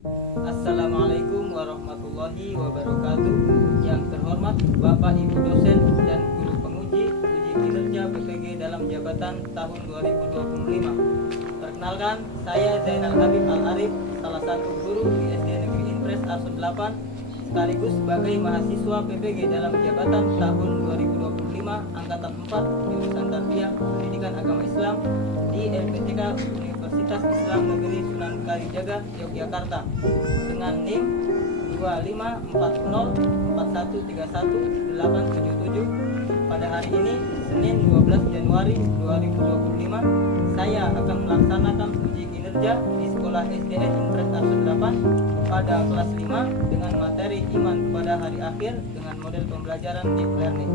Assalamualaikum warahmatullahi wabarakatuh. Yang terhormat Bapak Ibu dosen dan guru penguji uji kinerja PPG dalam jabatan tahun 2025. Perkenalkan, saya Zainal Habib Al-Arif, salah satu guru di SD Negeri Impres Arsut 8, sekaligus sebagai mahasiswa PPG dalam jabatan tahun 2025 Angkatan 4 jurusan Tarbiyah Pendidikan Agama Islam di LPTK Universitas Islam Negeri Sunan Kalijaga, Yogyakarta dengan NIM 2540413187. Pada hari ini, Senin 12 Januari 2025, saya akan melaksanakan uji kinerja di Sekolah SDN Impres Arsut 8 pada kelas 5 dengan materi iman kepada hari akhir dengan model pembelajaran deep learning.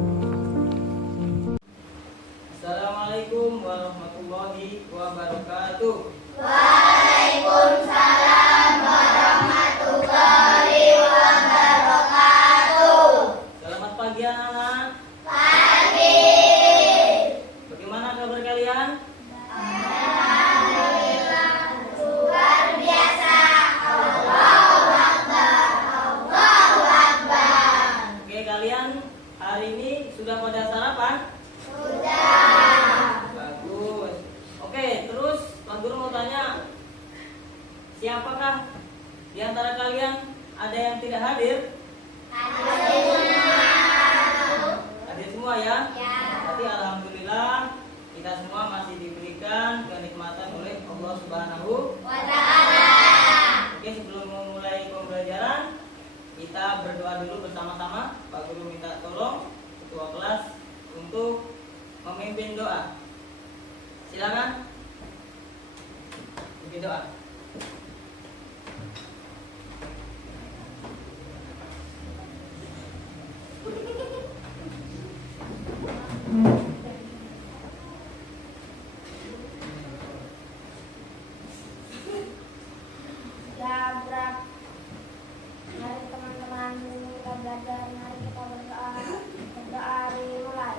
Assalamualaikum warahmatullahi wabarakatuh. Waalaikumsalam warahmatullahi wabarakatuh. Selamat pagi anak-anak. Pagi. Bagaimana kabar kalian? Alhamdulillah, luar biasa. Allahu Akbar, Allahu Akbar. Oke, kalian hari ini sudah pada sarapan? Sudah. Bagus. Oke, terus Pak Guru mau tanya, siapakah di antara kalian ada yang tidak hadir? Hadir semua ya? Ya. Berarti alhamdulillah kita semua masih diberikan kenikmatan oleh Allah Subhanahu Wa ta'ala. Oke, sebelum memulai pembelajaran, kita berdoa dulu bersama-sama. Pak Guru minta tolong ketua kelas untuk memimpin doa. Silakan. Memimpin doa. Jabrak. Mari teman-teman kita belajar. Mari kita berdoa. Berdoa dimulai.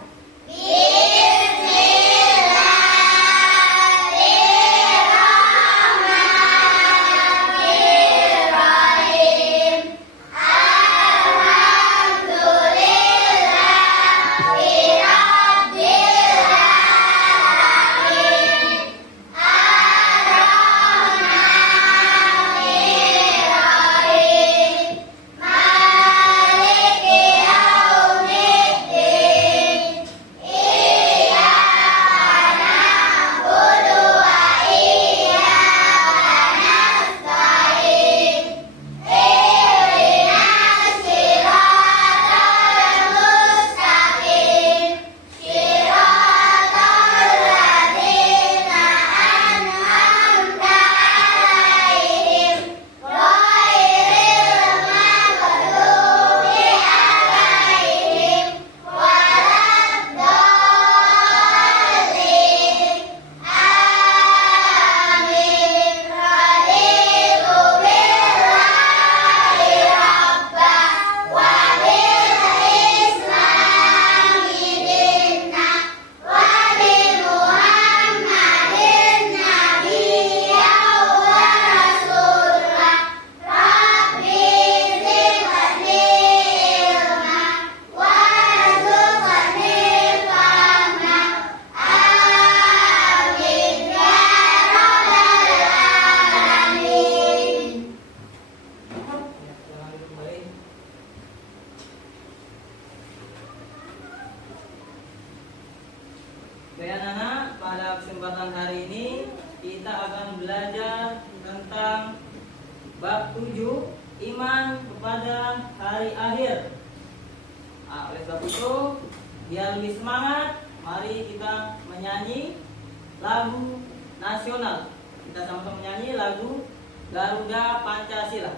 Baik anak-anak, pada kesempatan hari ini kita akan belajar tentang bab 7, iman kepada hari akhir. Oleh sebab itu, biar lebih semangat, mari kita menyanyi lagu nasional. Kita sama-sama menyanyi lagu Garuda Pancasila.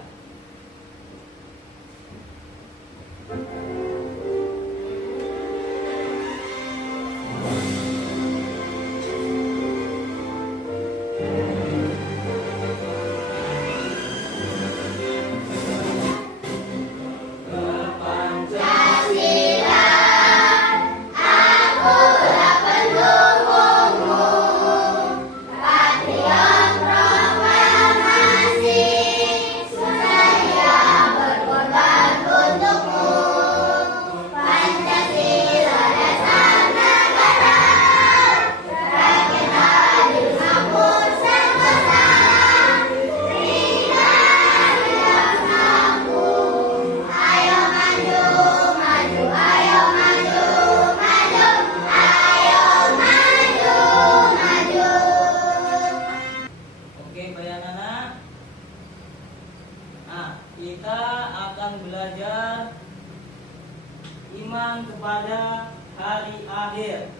Patriot proklamasi. belajar iman kepada hari akhir.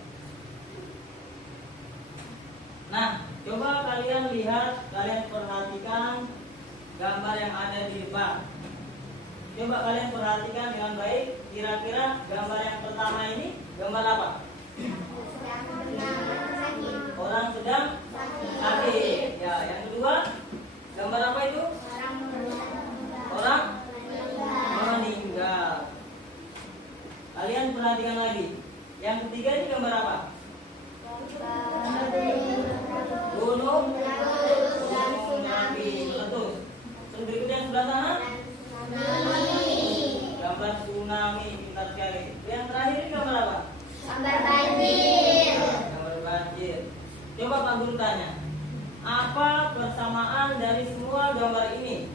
Nah, coba kalian lihat, kalian perhatikan gambar yang ada di depan. Coba kalian perhatikan dengan baik. Kira-kira gambar yang pertama ini gambar apa? Orang sedang sakit. Ya, yang kedua gambar apa itu? Orang meninggal. Kalian perhatikan lagi. Yang ketiga ini gambar apa? Gunung Merapi meletus. Terus berikutnya sebelah sana gambar tsunami, pintar sekali. Yang terakhir ini gambar apa? Gambar banjir. Coba Pak Guru tanya, apa persamaan dari semua gambar ini?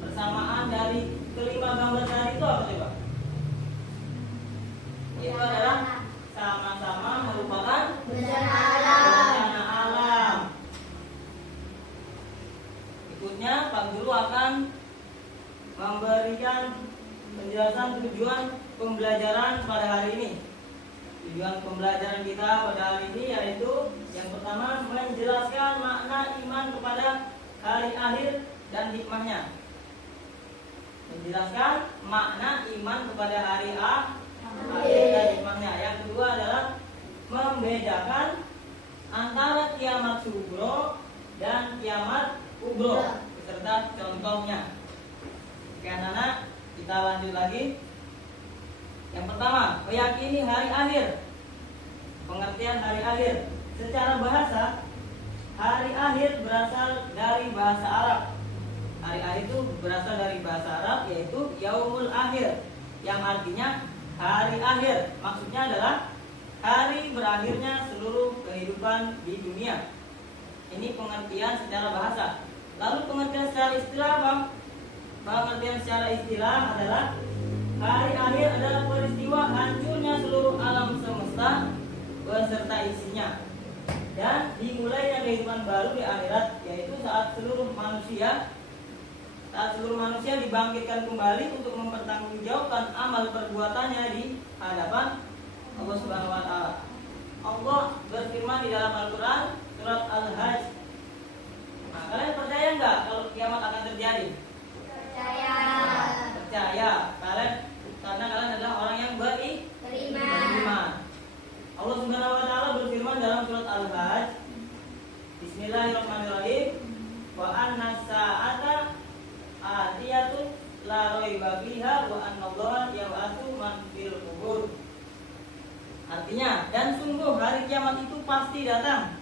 Persamaan dari kelima gambar tadi itu apa coba? Itu adalah sama-sama merupakan bencana alam. Berikutnya Pak Guru akan memberikan penjelasan tujuan pembelajaran pada hari ini. Tujuan pembelajaran kita pada hari ini yaitu yang pertama menjelaskan makna iman kepada hari akhir dan hikmahnya. Menjelaskan makna iman kepada hari akhir dan hikmahnya. Yang kedua adalah membedakan antara kiamat sugro dan kiamat kubro beserta contohnya. Oke anak-anak, kita lanjut lagi. Yang pertama, meyakini hari akhir. Pengertian hari akhir. Secara bahasa, hari akhir berasal dari bahasa Arab. Hari akhir itu berasal dari bahasa Arab, yaitu yaumul akhir, yang artinya hari akhir. Maksudnya adalah hari berakhirnya seluruh kehidupan di dunia. Ini pengertian secara bahasa. Lalu pengertian secara istilah apa? Pengertian secara istilah adalah hari akhir adalah peristiwa hancurnya seluruh alam semesta beserta isinya dan dimulainya kehidupan baru di akhirat, yaitu saat seluruh manusia dibangkitkan kembali untuk mempertanggungjawabkan amal perbuatannya di hadapan Allah Subhanahu wa taala. Allah berfirman di dalam Al-Qur'an surat Al-Hajj. Nah, kalian percaya enggak kalau kiamat akan terjadi? Percaya. Karena kalian adalah orang yang beriman. Allah Subhanahu wa taala berfirman dalam surat Al-Hajj, Bismillahirrahmanirrahim, wa anna sa'ata atiyatun la raiba fiha wa annallaha yab'atsu man fil qubur. Artinya, dan sungguh hari kiamat itu pasti datang,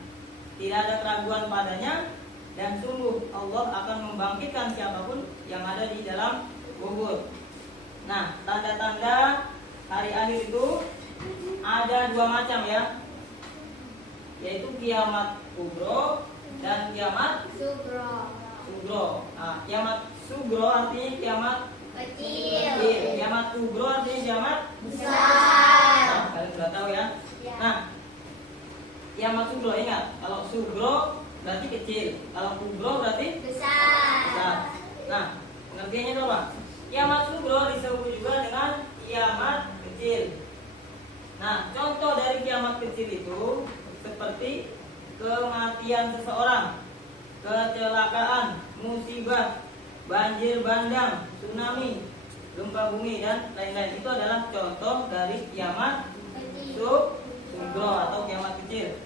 tidak ada keraguan padanya, dan sungguh Allah akan membangkitkan siapapun yang ada di dalam kubur. Nah, tanda-tanda hari akhir itu ada dua macam ya, yaitu kiamat kubro dan kiamat sugro. Nah, kiamat sugro artinya kiamat kecil. Kiamat kubro artinya kiamat besar. Nah, kalian sudah tahu ya. Nah, kiamat sugro, ingat, kalau sugro berarti kecil, kalau kubro berarti besar. Nah, pengertiannya itu apa? Kiamat sugro disebut juga dengan kiamat kecil. Nah, contoh dari kiamat kecil itu seperti kematian seseorang, kecelakaan, musibah, banjir bandang, tsunami, gempa bumi, dan lain-lain. Itu adalah contoh dari kiamat sugro atau kiamat kecil.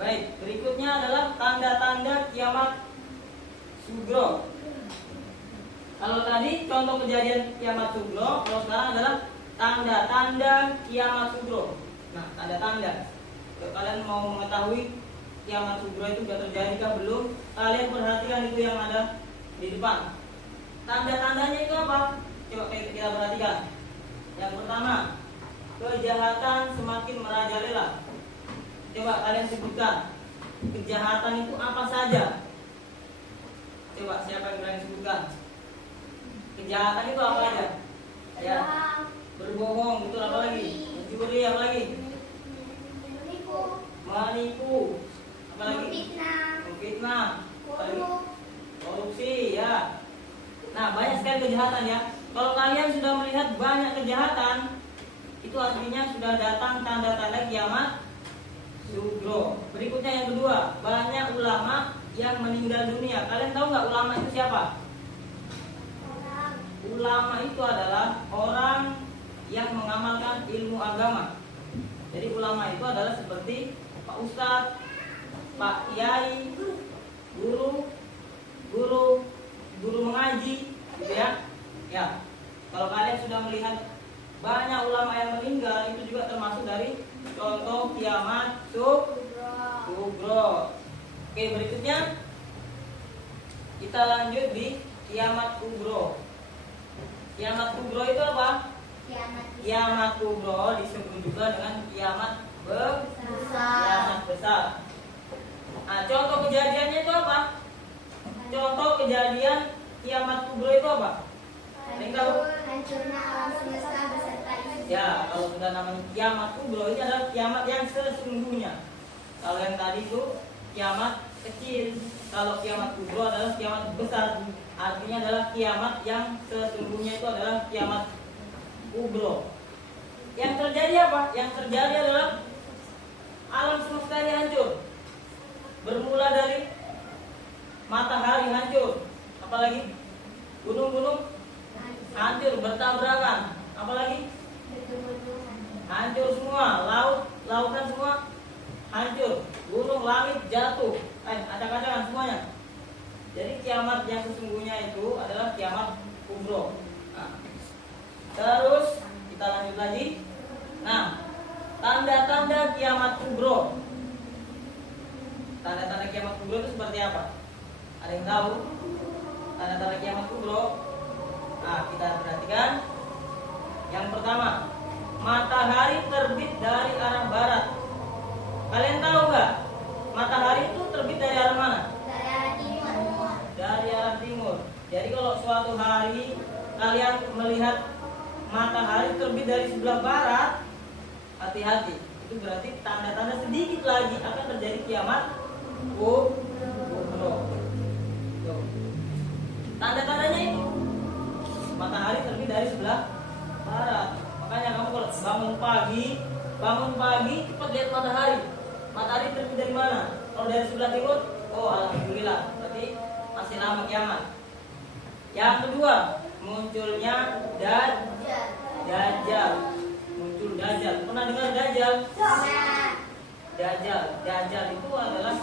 Baik, berikutnya adalah tanda-tanda kiamat sugro. Kalau tadi contoh kejadian kiamat sugro, kalau sekarang adalah tanda-tanda kiamat sugro. Nah, tanda-tanda. Kalau kalian mau mengetahui kiamat sugro itu sudah terjadi kah belum, kalian perhatikan itu yang ada di depan. Tanda-tandanya itu apa? Coba kita perhatikan. Yang pertama, kejahatan semakin merajalela. Coba kalian sebutkan, kejahatan itu apa saja? Coba siapa yang berani sebutkan? Kejahatan itu apa aja? Ya, berbohong, itu apa lagi? Mencuri, apa lagi? Menipu, apa lagi? Memfitnah, korupsi, ya. Nah, banyak sekali kejahatan ya. Kalau kalian sudah melihat banyak kejahatan, itu artinya sudah datang tanda-tanda kiamat sugro. Berikutnya yang kedua, banyak ulama yang meninggal dunia. Kalian tahu nggak ulama itu siapa? Ulama itu adalah orang yang mengamalkan ilmu agama. Jadi ulama itu adalah seperti Pak Ustadz, Pak Kiai, guru mengaji, gitu ya. Ya, kalau kalian sudah melihat banyak ulama yang meninggal, itu juga termasuk dari contoh kiamat sugro. Oke, berikutnya kita lanjut di kiamat kubro. Kiamat kubro itu apa? Kiamat kubro disebut juga dengan kiamat besar. Nah, contoh kejadiannya itu apa? Contoh kejadian kiamat kubro itu apa? Ada yang tahu? Hancurnya alam semesta beserta isinya. Ya, kalau sudah namanya kiamat kubro, ini adalah kiamat yang sesungguhnya. Kalau yang tadi itu kiamat kecil, kalau kiamat kubro adalah kiamat besar. Artinya adalah kiamat yang sesungguhnya itu adalah kiamat kubro. Yang terjadi apa? Yang terjadi adalah alam semesta ini hancur. Bermula dari matahari hancur, apalagi gunung-gunung hancur bertabrakan, apalagi hancur semua, lautan semua hancur, gunung langit jatuh, acak-acakan semuanya. Jadi kiamat yang sesungguhnya itu adalah kiamat kubro. Nah, terus kita lanjut lagi. Nah, tanda-tanda kiamat kubro. Tanda-tanda kiamat kubro itu seperti apa? Ada yang tahu? Tanda-tanda kiamat kubro. Nah, kita perhatikan. Yang pertama, matahari terbit dari arah barat. Kalian tahu nggak? Matahari itu terbit dari arah mana? Dari arah timur. Dari arah timur. Jadi kalau suatu hari kalian melihat matahari terbit dari sebelah barat, hati-hati. Itu berarti tanda-tanda sedikit lagi akan terjadi kiamat kubro. Tanda-tandanya itu matahari terbit dari sebelah barat. Makanya kamu kalau bangun pagi cepat lihat matahari. Matahari terbit dari mana? Kalau dari sebelah timur, oh alhamdulillah, berarti masih lama kiamat. Yang kedua, munculnya Dajjal. Muncul Dajjal. Pernah dengar Dajjal? Dajjal itu adalah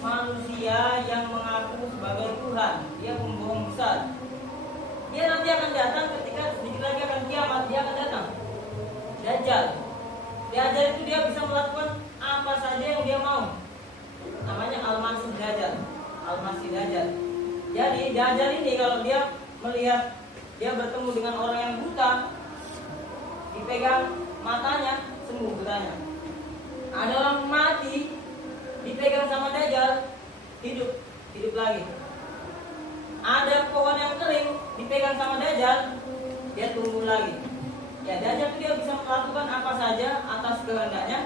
manusia yang mengaku sebagai Tuhan. Dia pembohong besar. Dia nanti akan datang ketika sedikit lagi akan kiamat, dia akan datang. Dajjal itu dia bisa melakukan apa saja yang dia mau. Namanya Al-Masih Dajjal. Jadi Dajjal ini kalau dia melihat, dia bertemu dengan orang yang buta, dipegang matanya, sembuh butanya. Ada orang mati, dipegang sama Dajjal, hidup lagi. Ada pohon yang kering, dipegang sama Dajjal, dia tumbuh lagi. Ya, Dajjal itu dia bisa melakukan apa saja atas kehendaknya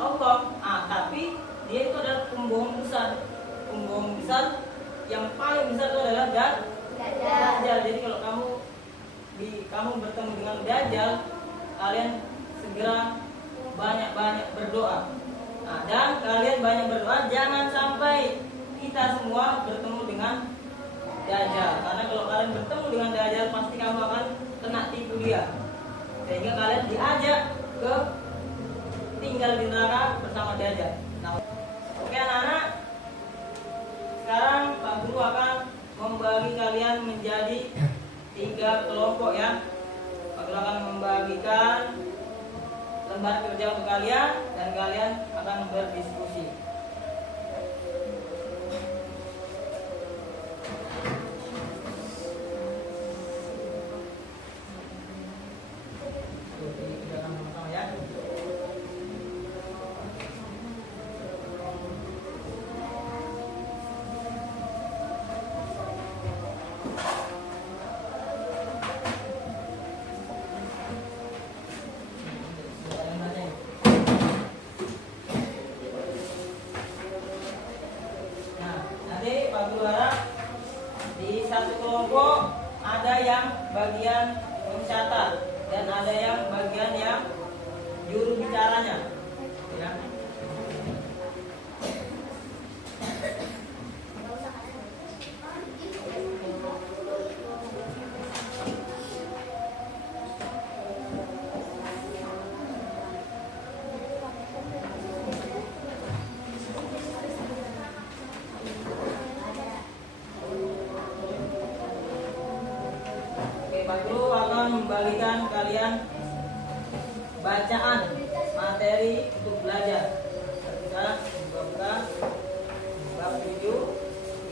Allah. Tapi dia itu adalah pembohong besar. Pembohong besar yang paling besar itu adalah Dajjal. Jadi kalau kamu bertemu dengan Dajjal, kalian segera banyak-banyak berdoa. Dan kalian banyak berdoa, jangan sampai kita semua bertemu dengan Dajjal. Karena kalau kalian bertemu dengan Dajjal, pasti kamu akan kena tipu dia. Sehingga kalian diajak ke tinggal di neraka bersama Dajjal. Nah, oke anak-anak, sekarang Pak Guru akan membagi kalian menjadi 3 kelompok ya. Pak Guru akan membagikan lembar kerja untuk kalian dan kalian akan berdiskusi. ada yang bagian mencatat dan ada yang bagian yang juru bicaranya. Ya. Pak Guru akan membagikan kalian bacaan materi untuk belajar. Kita buka bab 7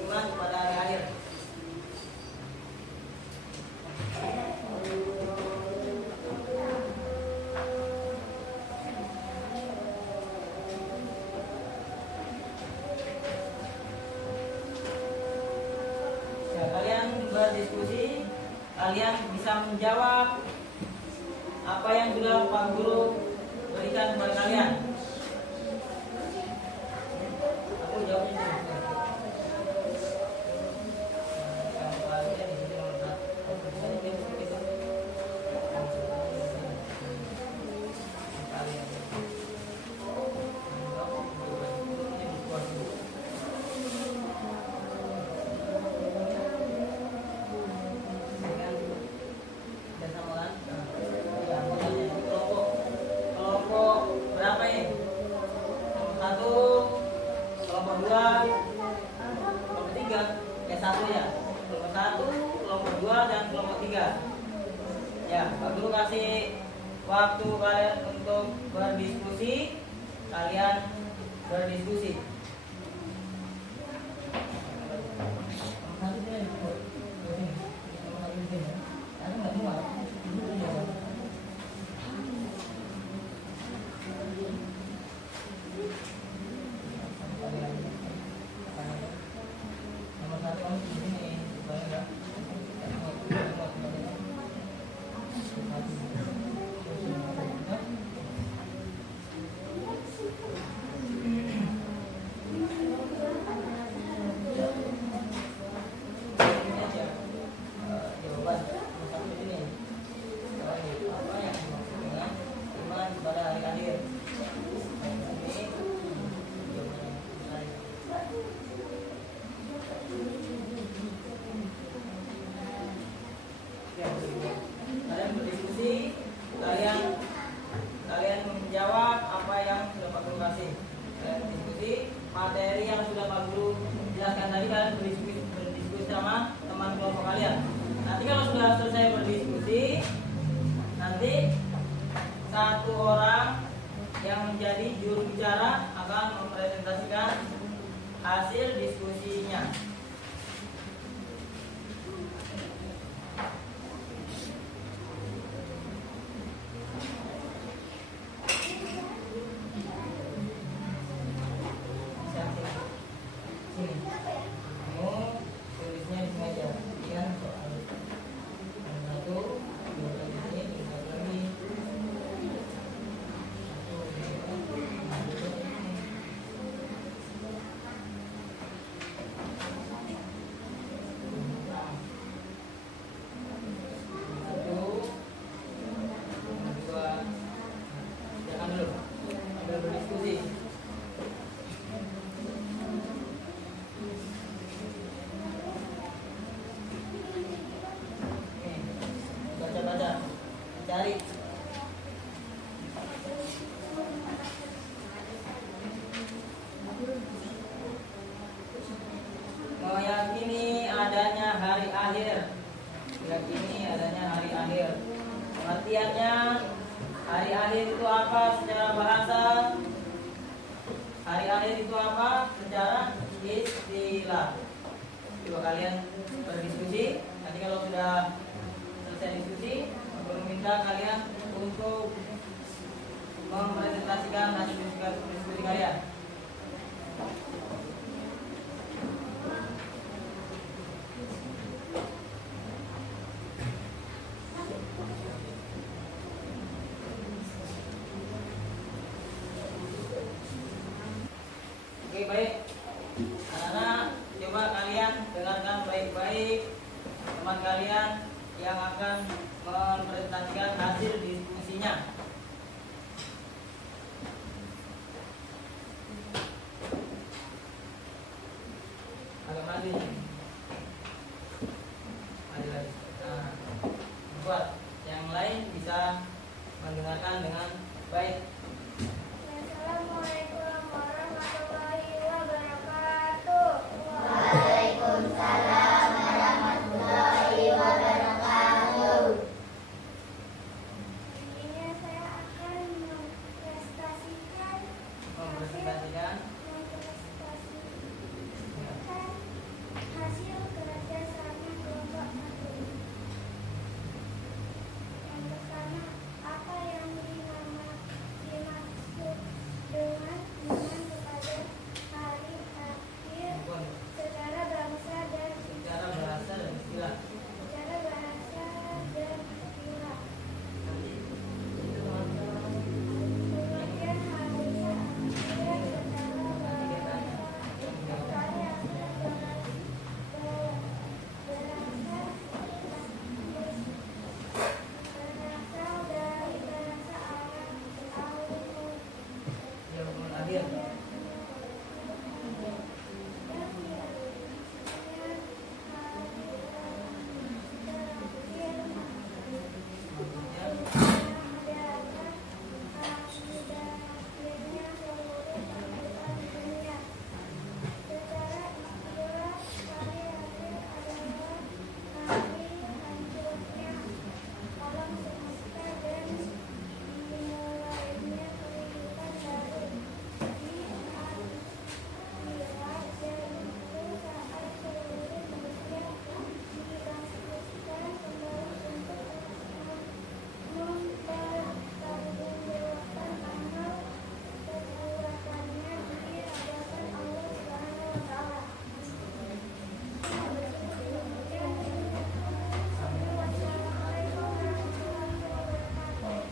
iman pada hari akhir. Ya, kalian berdiskusi, kalian bisa menjawab apa yang sudah Pak Guru berikan kepada kalian. Aku jawabnya ini. Kelompok berapa ini? Satu, kelompok dua, kelompok tiga, satu ya. Kelompok satu, kelompok dua, dan kelompok tiga. Ya, Pak Guru kasih waktu kalian untuk berdiskusi. Kalian berdiskusi. Kalian berdiskusi, kalian menjawab apa yang sudah Pak Guru kasih. Kalian diskusi materi yang sudah Pak Guru jelaskan tadi. Kalian berdiskusi sama teman kelompok kalian. Nanti kalau sudah selesai berdiskusi, nanti satu orang yang menjadi juru bicara akan mempresentasikan hasil diskusinya. Berdiskusi. Baca-baca, cari. Meyakini adanya hari akhir. Meyakini adanya hari akhir. Pengertiannya, hari akhir itu apa secara bahasa? Hari akhir itu apa secara istilah? Coba kalian berdiskusi. Nanti kalau sudah selesai diskusi, aku meminta kalian untuk mempresentasikan hasil diskusi kalian. Oke, baik. Anak-anak, coba kalian dengarkan baik-baik teman kalian yang akan mempresentasikan hasil diskusinya. Agak maju. Maju lagi. Nah, buat yang lain bisa mendengarkan dengan baik. Assalamualaikum warahmatullahi wabarakatuh. Waalaikumsalam warahmatullahi wabarakatuh. Ini saya akan mempresentasikan Mempresentasikan hasil kerja sama kelompok 1. Yang pertama, apa yang dimaksud dengan iman kepada hari akhir secara bangsa dan secara bahasa dan istilah. secara bahasa dan istilah. Kemudian hari akhir secara bahasa hari akhir berasal dari bahasa Arab Yang adil.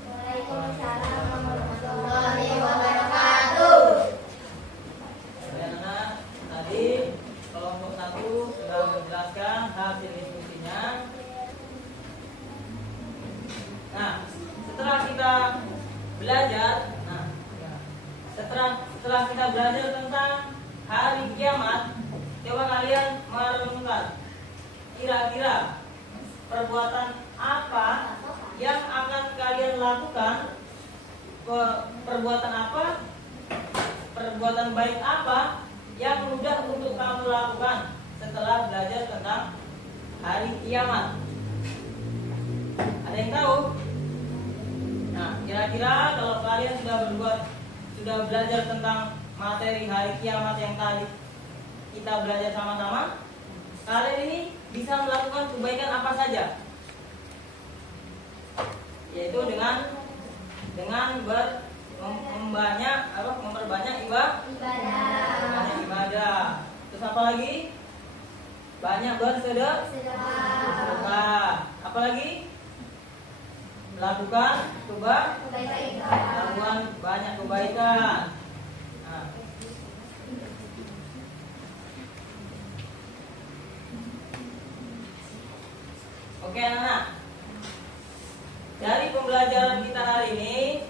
Waalaikumsalam warahmatullahi wabarakatuh. Anak-anak, tadi kelompok 1 sudah menjelaskan hasil diskusinya. Nah, setelah kita belajar, setelah kita belajar tentang hari kiamat, coba kalian merenungkan kira-kira perbuatan apa yang akan kalian lakukan, perbuatan apa, perbuatan baik apa yang mudah untuk kamu lakukan setelah belajar tentang hari kiamat. Ada yang tahu? Nah, kira-kira kalau kalian sudah belajar tentang materi hari kiamat yang tadi kita belajar sama-sama, kalian ini bisa melakukan kebaikan apa saja? Yaitu dengan memperbanyak ibadah. Terus apa lagi? Banyak bersedekah. Apa lagi? Lakukan lakukan banyak kebaikan. Nah. Oke anak-anak, dari pembelajaran kita hari ini,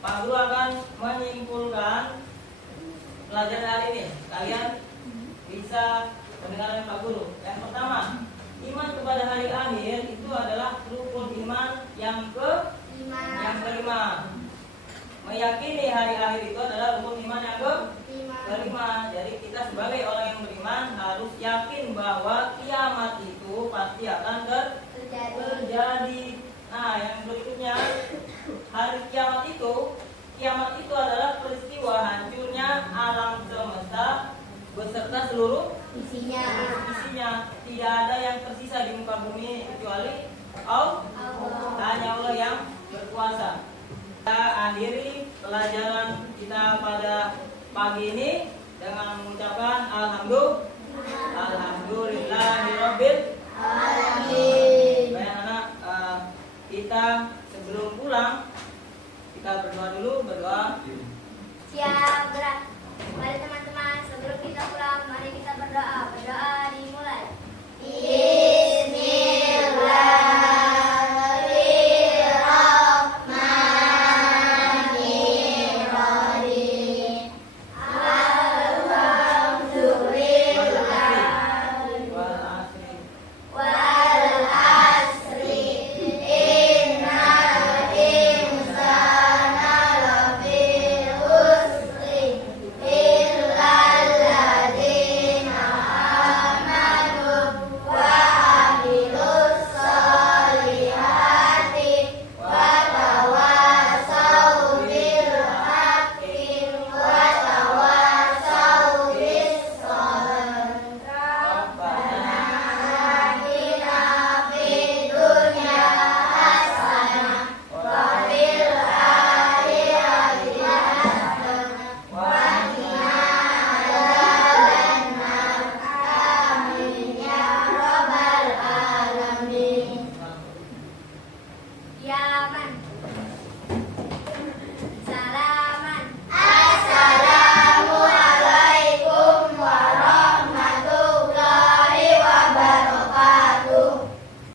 Pak Guru akan menyimpulkan pelajaran hari ini. Kalian bisa mendengarkan Pak Guru. Yang pertama, iman kepada hari akhir itu adalah rukun iman yang kelima. Meyakini hari akhir itu adalah rukun iman yang kelima. Jadi kita sebagai orang yang beriman harus yakin bahwa kiamat itu pasti akan terjadi. Nah, yang berikutnya, hari kiamat itu adalah peristiwa hancurnya alam semesta beserta seluruh isinya. Tidak ada yang tersisa di muka bumi kecuali hanya Allah yang berkuasa. Kita akhiri pelajaran kita pada pagi ini dengan mengucapkan alhamdulillah.